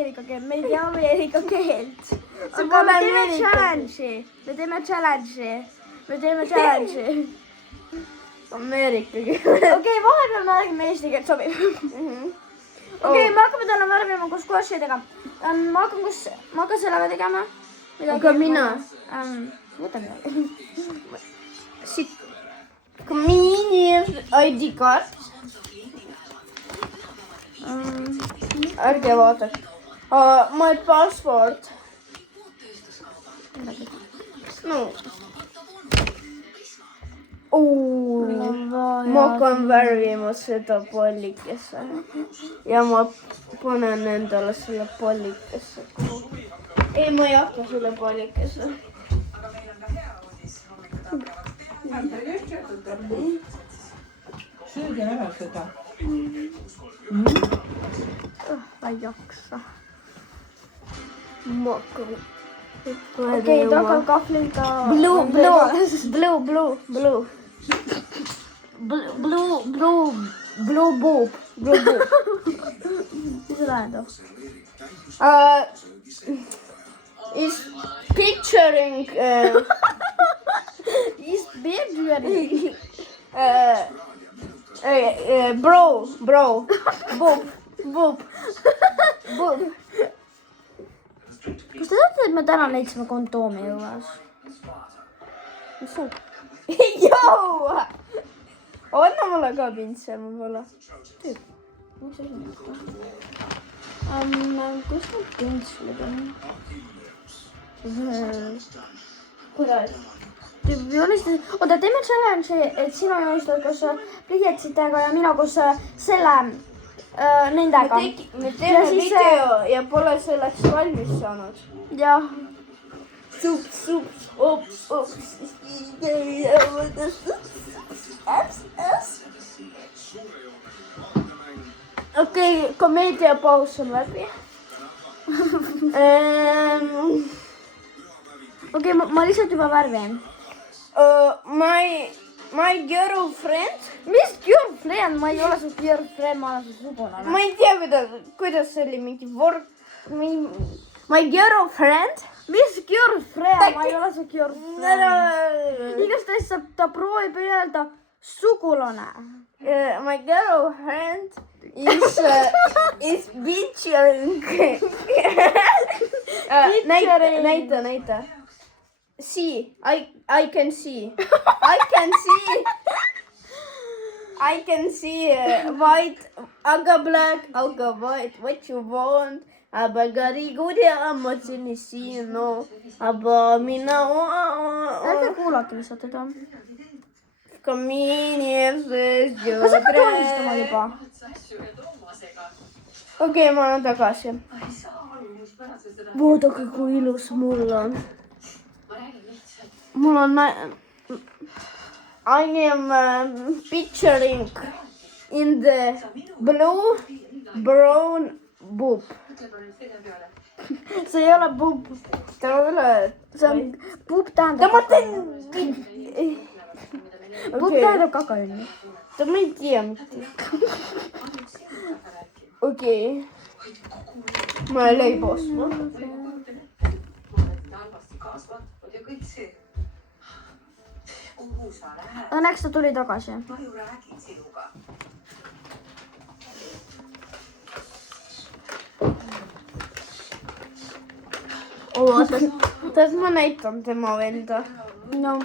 Ameerika keel, me ei tea Ameerika keelt. Aga me teeme challenge'i. Ameerika keel. Okei, vahepeal me räägime eesti keelt, sobib. Okei, me hakkame täna värvima koos squashidega. Ma hakkan sellega tegema. Aga mina. Võtame. Siit. Mini ID kaart. Ärge vaadake. My passport. No. Ma hakkan värvima seda pollikesse. Ja ma panen endale selle pollikesse. Ei, ma ei hakka selle pollikesse. Sööge ära seda. Ma ei jaksa. Ma hakkan. Okei, ta hakkab kahvliga. Blue boob. Mis see tähendab? Is picturing Is picturing. bro. Boob. Kas te teate, et me täna leidsime kondoomi juures? Mis on? Joo! Anna mulle ka pintse, mul pole. Mis asi on? Kus need pintslid on? Kuidas? Oota, teeme challenge'i, et sina joonistad koos pliiatsitega ja mina koos selle nendega. Me teeme video ja pole selleks valmis saanud. Jah. Okei, komediapaus on läbi. Okei, ma lihtsalt juba värvin. My girlfriend. Mis girlfriend? Ma ei ole su girlfriend, ma olen su sugulane. Ma ei tea, kuidas see oli mingi vorm. My girlfriend. Mis girlfriend? Ma ei ole su girlfriend. Igastahes ta proovib öelda sugulane. My girlfriend is picturing. Näita. See, I can see. I can see white, aga black, aga white. What you want? Aba gariguria amotsini sino. Aba mina. Ärge kuulake lihtsalt teda. Kamiinies. Kas hakkad joonistama juba? Okei, ma olen tagasi. Vaadake, kui ilus mul on. Mul on... I am picturing in the blue, brown boob. See ei ole boob. See on... Boob tähendab kaka. Boob tähendab kaka. Ma ei tea mitte. Okei. Ma ei leiba ostma. Õnneks ta tuli tagasi. Taas ma näitan tema venda. No.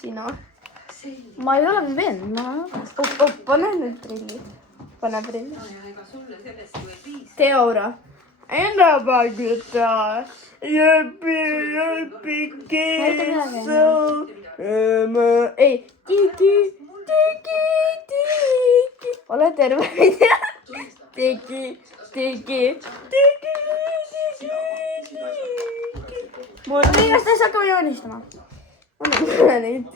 Sina. Ma ei ole vend. Pane nüüd prillid. Pane prillid. Teora. Enda paiguta. Jõpi kesso. Ei. Tiki. Ole terve video. Tiki. Igastahes hakkame joonistama. Anna neid.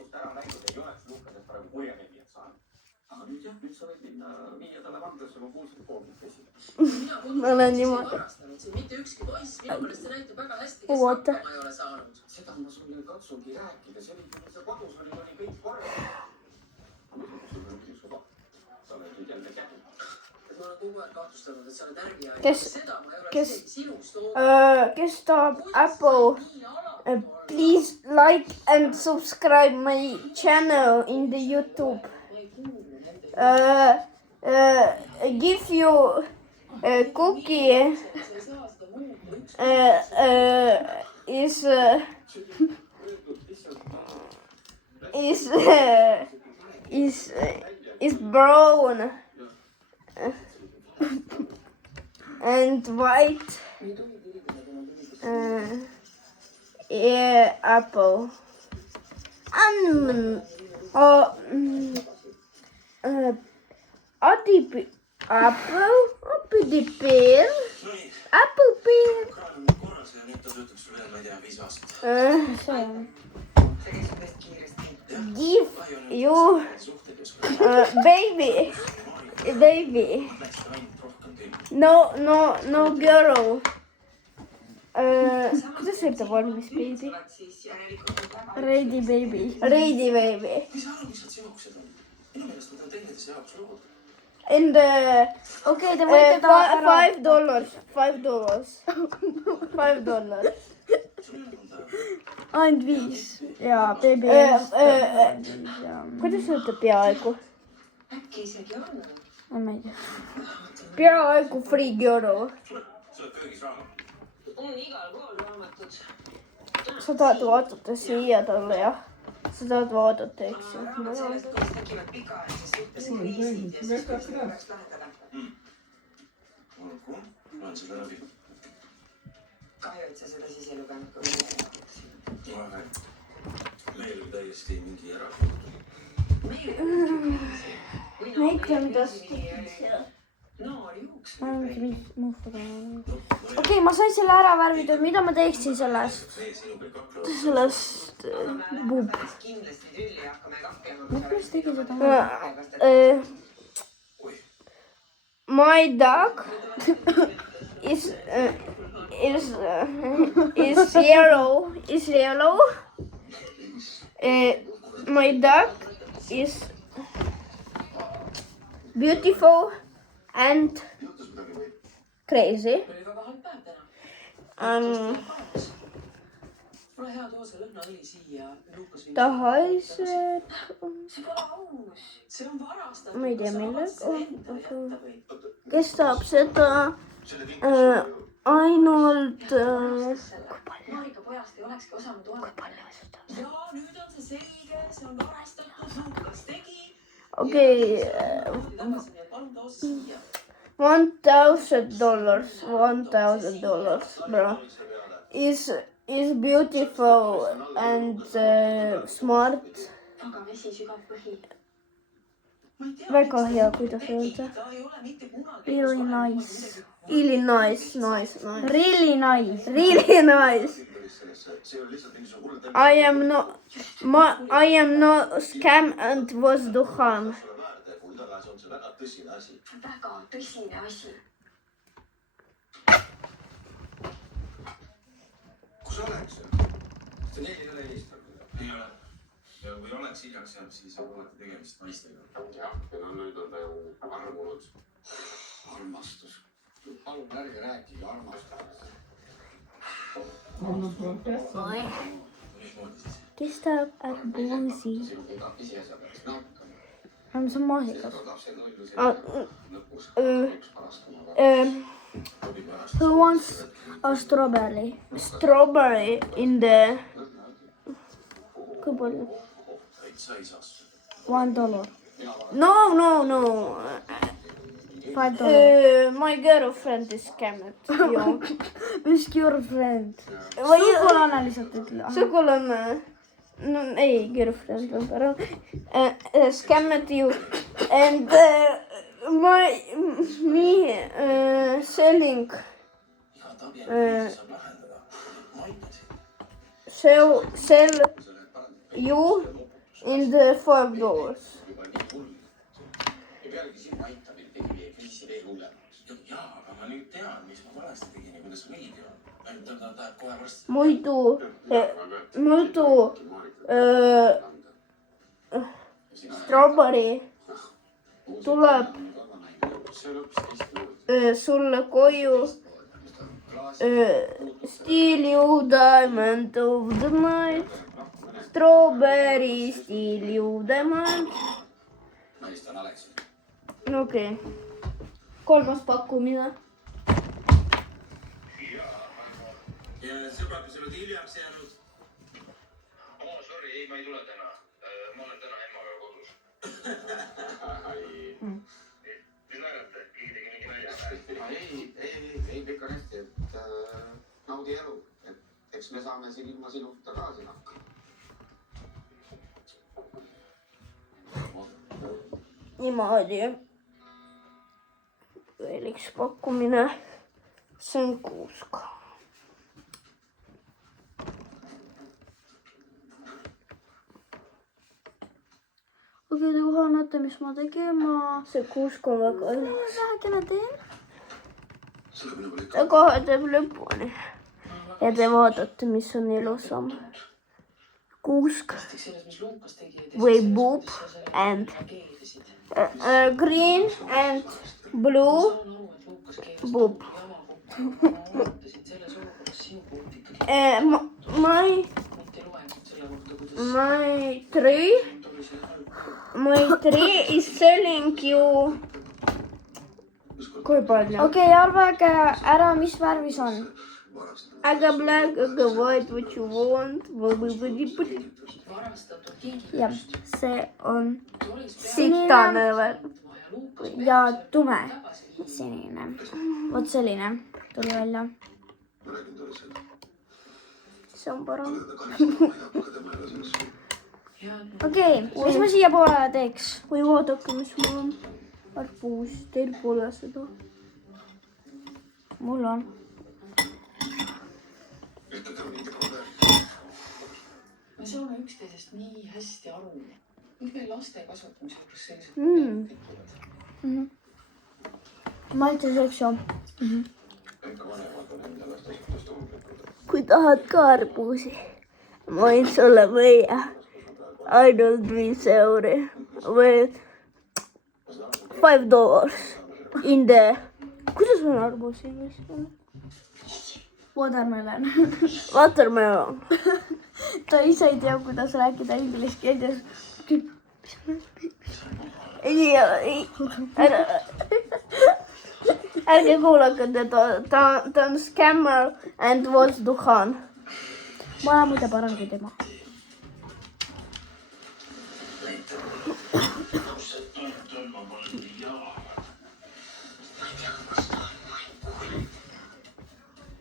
Ma olen niimoodi. Oota. Seda ma sulle katsungi rääkida. See oli, kui sa kodus oli kõik korras. Sa oled nüüd jälle käinud. kes tahab Apple, please like and subscribe my channel in the YouTube. Give you a cookie is brown and white. Yeah, apple. Apple, the pear, apple pear. Give you baby. No girl. Kuidas ütleb valmis baby? Reidi baby. Reidi baby. And Okei, te võite ta ära. $5. Ainult 5. Jaa, baby. Kuidas see ütleb peaaegu? Ma ei tea. Peaaegu free girl. Sa tahad vaadata siia talle, jah? Sa tahad vaadata, eks ju? Kahju, et sa seda siis ei lugenud, kui meil oli täiesti mingi ära. Näita, mida sa tegid seal. Okei, ma sain selle ära värvitud. Mida ma teeksin sellest? Sellest buub. Kuidas tegi seda? My dog is yellow. My dog is beautiful and crazy. Ta haiseb. Ma ei tea millega. Kes tahab seda ainult... Marika pojast ei olekski osanud oodata. Ja nüüd on see selge, see on varastatud, kas tegi. Okei. $1,000, bro. Is beautiful and smart. Väga hea, kuidas öelda. Really nice. Really nice. Really nice. Really nice. I am no scam and was Duhan. Väga tõsine asi. Kus oleks? See neil ei ole helistanud. Ei ole. Ja kui oleks hiljaks jääb, siis on alati tegemist naistega. Jah, ja nüüd on ta ju armunud. Armastus. Palun ärge rääkige armastusest. Kes tahab arbuusi? See on maasikas. Who wants a strawberry? Strawberry in the... Kui palju? $1. No. $5. My girlfriend is scammed. Mis girlfriend? Sugulane lihtsalt ütle. Sugulane. No, ei, girlfriend on ära. Scammed you. And me selling sell you in the $5. Muidu strawberry tuleb see on hoopis teistmoodi. sulle koju Steal you diamond of the night. Strawberry steal you diamond. ma helistan Aleksile. Okei. Kolmas pakkumine. ja sõbrad, kui sa oled hiljaks jäänud. Sorry, ei, ma ei tule täna. Ma olen täna emaga kodus. Mis naerate? Keegi tegi mingi nalja. ei, kõik on hästi, et naudi elu. Et eks me saame siin ilma sinuta ka siin hakkama. Niimoodi. Veel üks pakkumine. See on 6. Okei, te kohe näete, mis ma tegema. See 6 on väga hea. Vähekene teen. Ta kohe teeb lõpuni. Ja te vaatate, mis on ilusam. Kuusk või boob and green and blue boob. My tree is selling you. Kui palju? Okei, arvage ära, mis värvis on. Aga black, aga white, what you want. Jah, see on Sitane värv. ja tume sinine. Vot selline tuli välja. See on parem. Okei, mis ma siia poole teeks? Või vaadake, mis mul on. Arbuus, teil pole seda. Mul on. Me saame üksteisest nii hästi aru. Miks meil laste kasvatamise juures sellised tulevad? Maitse seksu. Kui tahad ka arbuusi, ma võin sulle võia. Ainult 5 euri või $5 in the... Kuidas on arbuus inglise keeles? Watermelon. Watermelon. Ta ise ei tea, kuidas rääkida inglise keeles. Ärge kuulake teda, ta on scammer and wants duhan. Ma olen muide parem kui tema.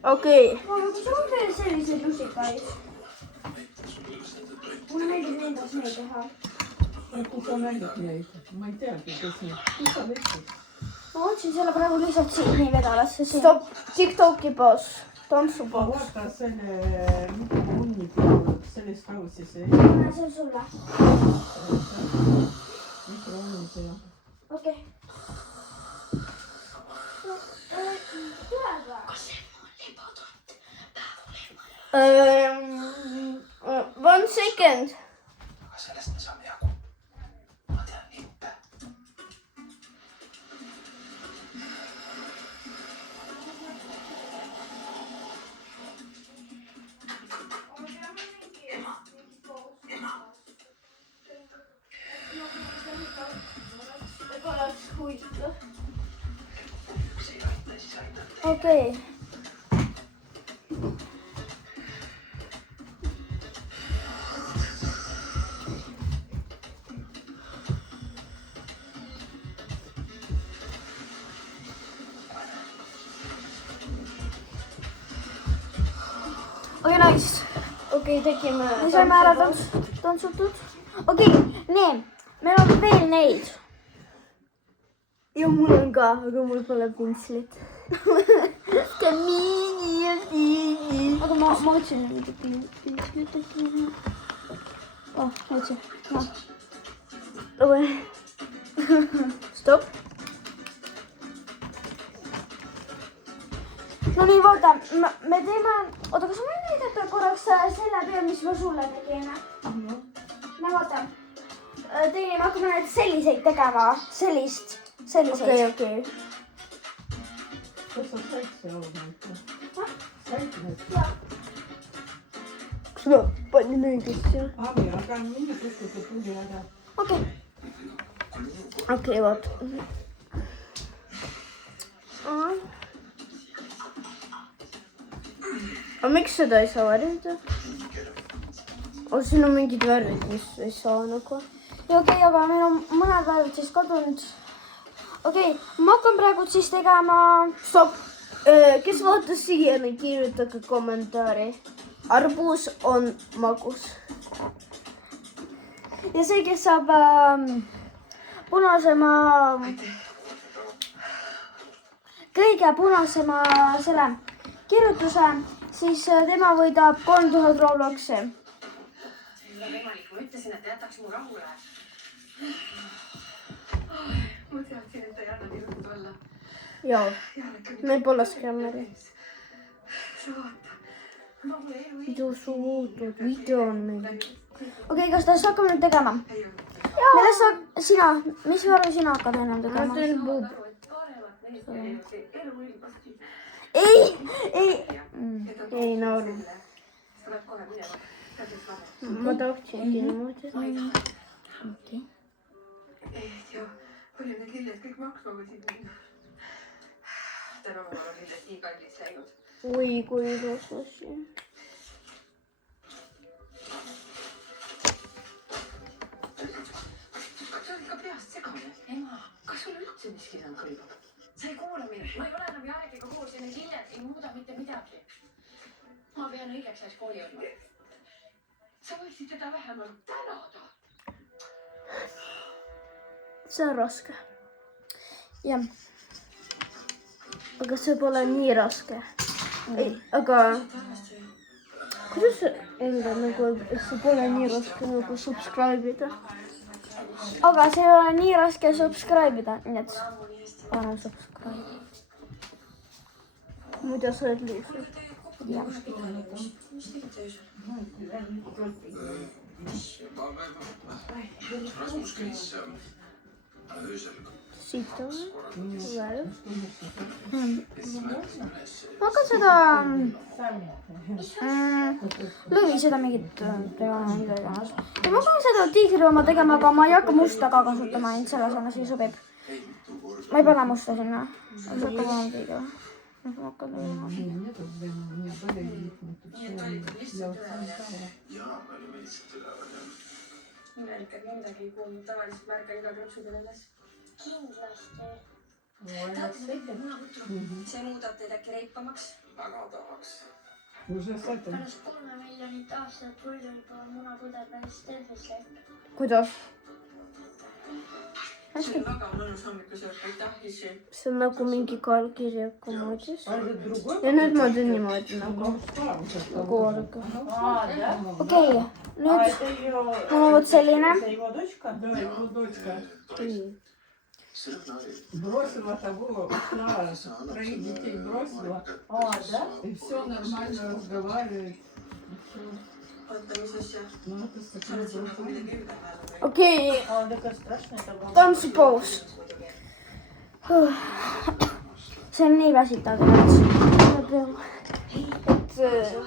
Okei. Kas sul on veel selliseid lusikaid? Mulle meeldib nendes neid teha. Kus sa nägid neid? Ma ei teagi, kes neid. Kus sa võtsid? Ma otsin selle praegu lihtsalt siit nii vedalasse. Stop, TikToki paus, tantsupaus. Vaata selle mikromunni peal, sellest kausi see See on sulle. mikromunni peal. Okei. One second. aga sellest me saame jagu. ma tean nippe. Okei. Okei, nice. Okei, tegime. Me saime ära tantsutud. Okei, nii. Meil on veel neid. Ja mul on ka, aga mul pole pintslit. Aga ma otsin mingi pintslit. Oh, otsin. Stop. No nii, vaata, me teeme... Oota, kas ma võin näidata korraks selle peal, mis ma sulle tegin? No vaata, me hakkame need selliseid tegema. Sellist selliseid . okei . kas sa said seal olla ? said need ? kas ma panin õigesti ? Aavi , aga minge kuskile tuli ära . okei , okei , vaata . aga miks seda ei saa varjata ? siin on mingid värvid , mis ei saa nagu . ja okei , aga meil on mõned päevad siis kadunud . okei , ma hakkan praegu siis tegema . stopp . kes vaatas siiani , kirjutage kommentaari . arbuus on magus . ja see , kes saab punasema , kõige punasema selle kirjutuse , siis tema võidab 3000 Robloksi . ei ole võimalik , ma ütlesin , et jätaks mu rahule . ma teadsin , et ta ei anna kirjutada alla . jaa , me pole skämmeri . sa vaata , ma pole elu muidu suudud video on meil . okei , kas ta hakkab nüüd tegema ? ei olnud . millest sa , sina , mis värvi sina hakkad ennem ma tegema ? teen puub . paremat meest ei olnud elu ilmasti . ei , ei . ei nauru . tuleb kohe minema . ma tahtsingi niimoodi . okei . ja palju need lilled kõik maksma võisid minna . tänapäeval on lilled nii kallis läinud . oi , kui ilus asi . kas sa oled ikka peast segane ? ema , kas sul üldse miski enam kõlbab ? sa ei kuula mind . ma ei ole enam Jarekiga koos ja need lilled ei muuda mitte midagi . ma pean õigeks ajaks kooli jõudma . sa võiksid teda vähemalt tänada . see on raske . jah , aga see pole nii raske . ei , aga kuidas enda nagu , see pole nii raske nagu subscribe ida . aga see ei ole nii raske subscribe ida , nii et pane subscribe . muidu sa oled luuser . Rasmus käis öösel siit on veel . ma hakkan seda lõvi seda mingit tegema , mida iganes . ja ma hakkan seda tiigrilooma tegema , aga ma ei hakka musta ka kasutama , ainult selles on asi sobib . ma ei pane musta sinna . see hakkab olema tiigri . ma hakkan tegema . Jaa, me olime lihtsalt üleval ja imelik , et midagi ei kuulnud , tavaliselt märkan iga krõpsu kõnedes . kindlasti . tahate seda ikka munaputru ? see muudab teid äkki reipamaks ? väga tahaks. pärast 3 miljonit aastat puldub munapudel päris tervislik . kuidas ? see on väga mõnus hommikusöök , aitäh , Issi . see on nagu mingi kaalkirjaga moodis . ja nüüd ma teen niimoodi nagu kooliga . okei , nüüd mul on vot selline . Бросила того, ушла, троих детей бросила. И все нормально разговаривает. oota , mis asja ? Ну, это sa oled такое siin nagu бросила. midagi ümber määranud . okei , tantsupaus . see on nii väsitav tegelikult . et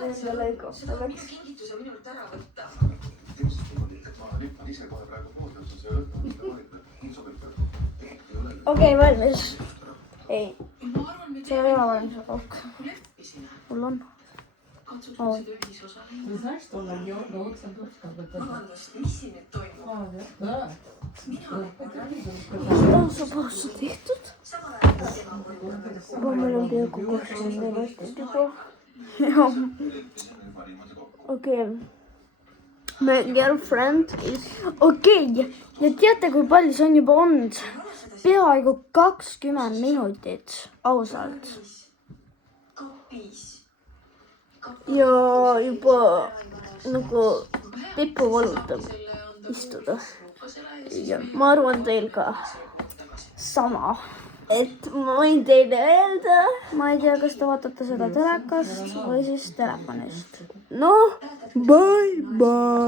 endale ei kohta seda läks . kingituse minult ära võtta . Ma lüppan ise kohe praegu poodi , on see õhtu , mida valida , sobib praegu . okei , valmis . ei , ma arvan , me see ei ole valmis , aga leppisime . mul on . katsume seda ühisosa Ты leida . знаешь, что она делала голосом дочка об этом? vabandust , mis siin nüüd toimub ? Да. mina olen tantsupaus on tehtud . samal ajal ka tema mul . aga meil on peaaegu 20 minutit juba . okei . My girlfriend is . okei , ja teate , kui palju see on juba olnud ? peaaegu 20 minutit , ausalt . kapis . ja juba nagu pipu valutab istuda . ja ma arvan , teil ka sama . et ma võin teile öelda , ma ei tea , kas te vaatate seda telekast või siis telefonist . noh , bye bye .